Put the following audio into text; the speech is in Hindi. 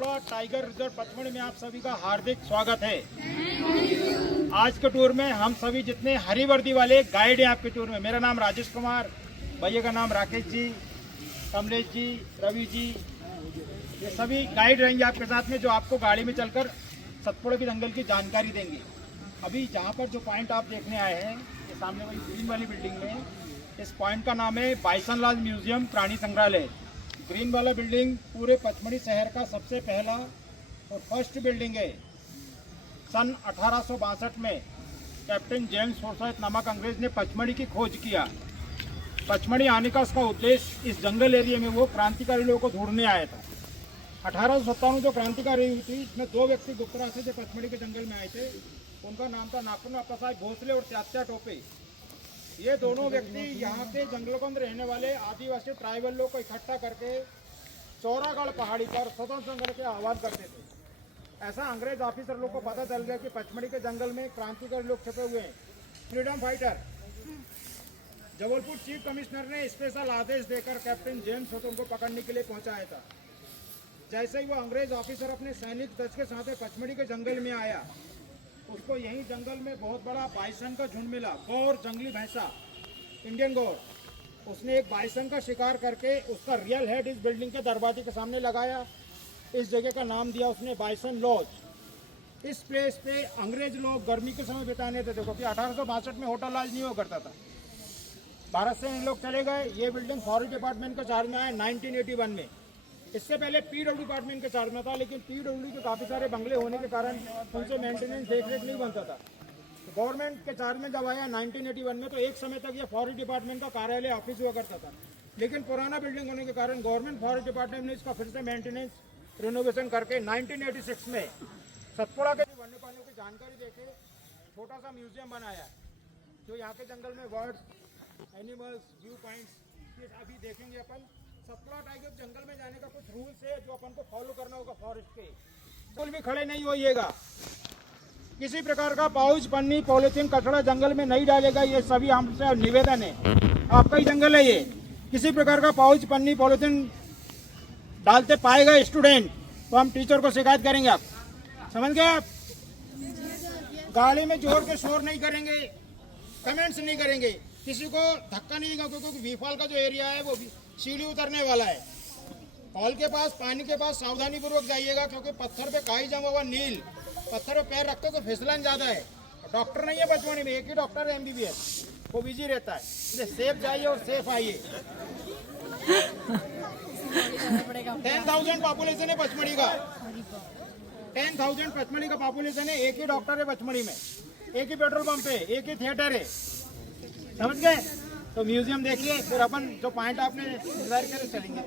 सतपुड़ा टाइगर रिजर्व पचमढ़ी में आप सभी का हार्दिक स्वागत है। आज के टूर में हम सभी जितने हरी वर्दी वाले गाइड हैं आपके टूर में, मेरा नाम राजेश कुमार, भैया का नाम राकेश जी, कमलेश जी, रवि जी, ये सभी गाइड रहेंगे आपके साथ में, जो आपको गाड़ी में चलकर सतपुड़ा की जंगल की जानकारी देंगे। अभी जहाँ पर जो पॉइंट आप देखने आए हैं, ये सामने वाली ग्रीन वाली बिल्डिंग में, इस पॉइंट का नाम है बाइसन लाल म्यूजियम प्राणी संग्रहालय। ग्रीन वाला बिल्डिंग पूरे पचमढ़ी शहर का सबसे पहला और फर्स्ट बिल्डिंग है। सन 1862 में कैप्टन जेम्स फोर्साइथ नामक अंग्रेज ने पचमढ़ी की खोज किया। पचमढ़ी आने का उसका उद्देश्य, इस जंगल एरिया में वो क्रांतिकारी लोगों को ढूंढने आया था। 1857 जो क्रांतिकारी हुई थी, इसमें दो व्यक्ति गुप्त रास्ते से पचमढ़ी के जंगल में आए थे। उनका नाम था नाकन बाप्पा साहब भोसले और त्यात्या टोपे। ये दोनों व्यक्ति यहाँ के जंगलों के अंदर रहने वाले आदिवासी ट्राइबल लोग को इकट्ठा करके चौरागढ़ पहाड़ी पर स्वतंत्र संग्राम के आह्वान करते थे। ऐसा अंग्रेज ऑफिसर लोग को पता चल गया कि पचमढ़ी के जंगल में क्रांतिकारी लोग छुपे हुए हैं, freedom fighter. Jabalpur chief commissioner ने स्पेशल आदेश देकर कैप्टन जेम्स फोर्साइथ को पकड़ने के लिए पहुंचाया था। जैसे ही वो अंग्रेज ऑफिसर अपने सैनिक दल के साथ पचमढ़ी के जंगल में आया, उसको यही जंगल में बहुत बड़ा बाइसन का झुंड मिला, गौर, जंगली भैंसा, इंडियन गौर। उसने एक बाइसन का शिकार करके उसका रियल हेड इस बिल्डिंग के दरवाजे के सामने लगाया। इस जगह का नाम दिया उसने बाइसन लॉज। इस प्लेस पे अंग्रेज लोग गर्मी के समय बिताने थे, क्योंकि 1862 में होटल लॉज नहीं हुआ करता था। भारत से इन लोग चले गए। ये बिल्डिंग फॉरेस्ट डिपार्टमेंट के चार्ज में आया 1981 में। इससे पहले पीडब्ल्यू डिपार्टमेंट के चार्ज में था, लेकिन पीडब्ल्यू के काफ़ी सारे बंगले होने के कारण उनसे मेंटेनेंस देखरेख नहीं बनता था। तो गवर्नमेंट के चार्ज में जब आया 1981 में, तो एक समय तक ये फॉरेस्ट डिपार्टमेंट का कार्यालय ऑफिस हुआ करता था। लेकिन पुराना बिल्डिंग होने के कारण गवर्नमेंट फॉरेस्ट डिपार्टमेंट ने इसका फिर से मेंटेनेंस रिनोवेशन करके 1986 में सतपुड़ा के वन्य प्राणियों की जानकारी देके छोटा सा म्यूजियम बनाया, जो यहाँ के जंगल में बर्ड्स, एनिमल्स, व्यू पॉइंट्स, ये अभी देखेंगे अपन। सतपुड़ा टाइगर जंगल में जाने का कुछ रूल्स है जो अपन को फॉलो करना होगा फॉरेस्ट के। बिल्कुल भी खड़े नहीं होइएगा। किसी प्रकार का पाउच, पन्नी, पॉलिथीन, कचरा जंगल में नहीं डालेगा। ये सभी हमसे निवेदन है। आपका ही जंगल है ये। किसी प्रकार का पाउच, पन्नी, पॉलिथीन डालते पाएगा स्टूडेंट तो हम टीचर को शिकायत करेंगे। आप समझ गए? आप गाड़ी में जोर के शोर नहीं करेंगे, कमेंट्स नहीं करेंगे, किसी को धक्का नहीं देगा, क्योंकि वीफॉल का जो एरिया है वो सीढ़ी उतरने वाला है। हॉल के पास, पानी के पास सावधानी पूर्वक जाइएगा, क्योंकि पत्थर पे काई जमा हुआ नील, पत्थर पे पैर रखते तो फिसलन ज्यादा है। डॉक्टर नहीं है पचमढ़ी में, एक ही डॉक्टर है MBBS, वो बिजी रहता है। इसलिए सेफ जाइए और सेफ आइए। 10,000 पॉपुलेशन है पचमढ़ी का, 10,000 पचमढ़ी का पॉपुलेशन है। एक ही डॉक्टर है पचमढ़ी में, एक ही पेट्रोल पंप है, एक ही थिएटर है। समझ गए? तो म्यूजियम देखिए, फिर अपन जो पॉइंट आपने डिजायर करे चलेंगे।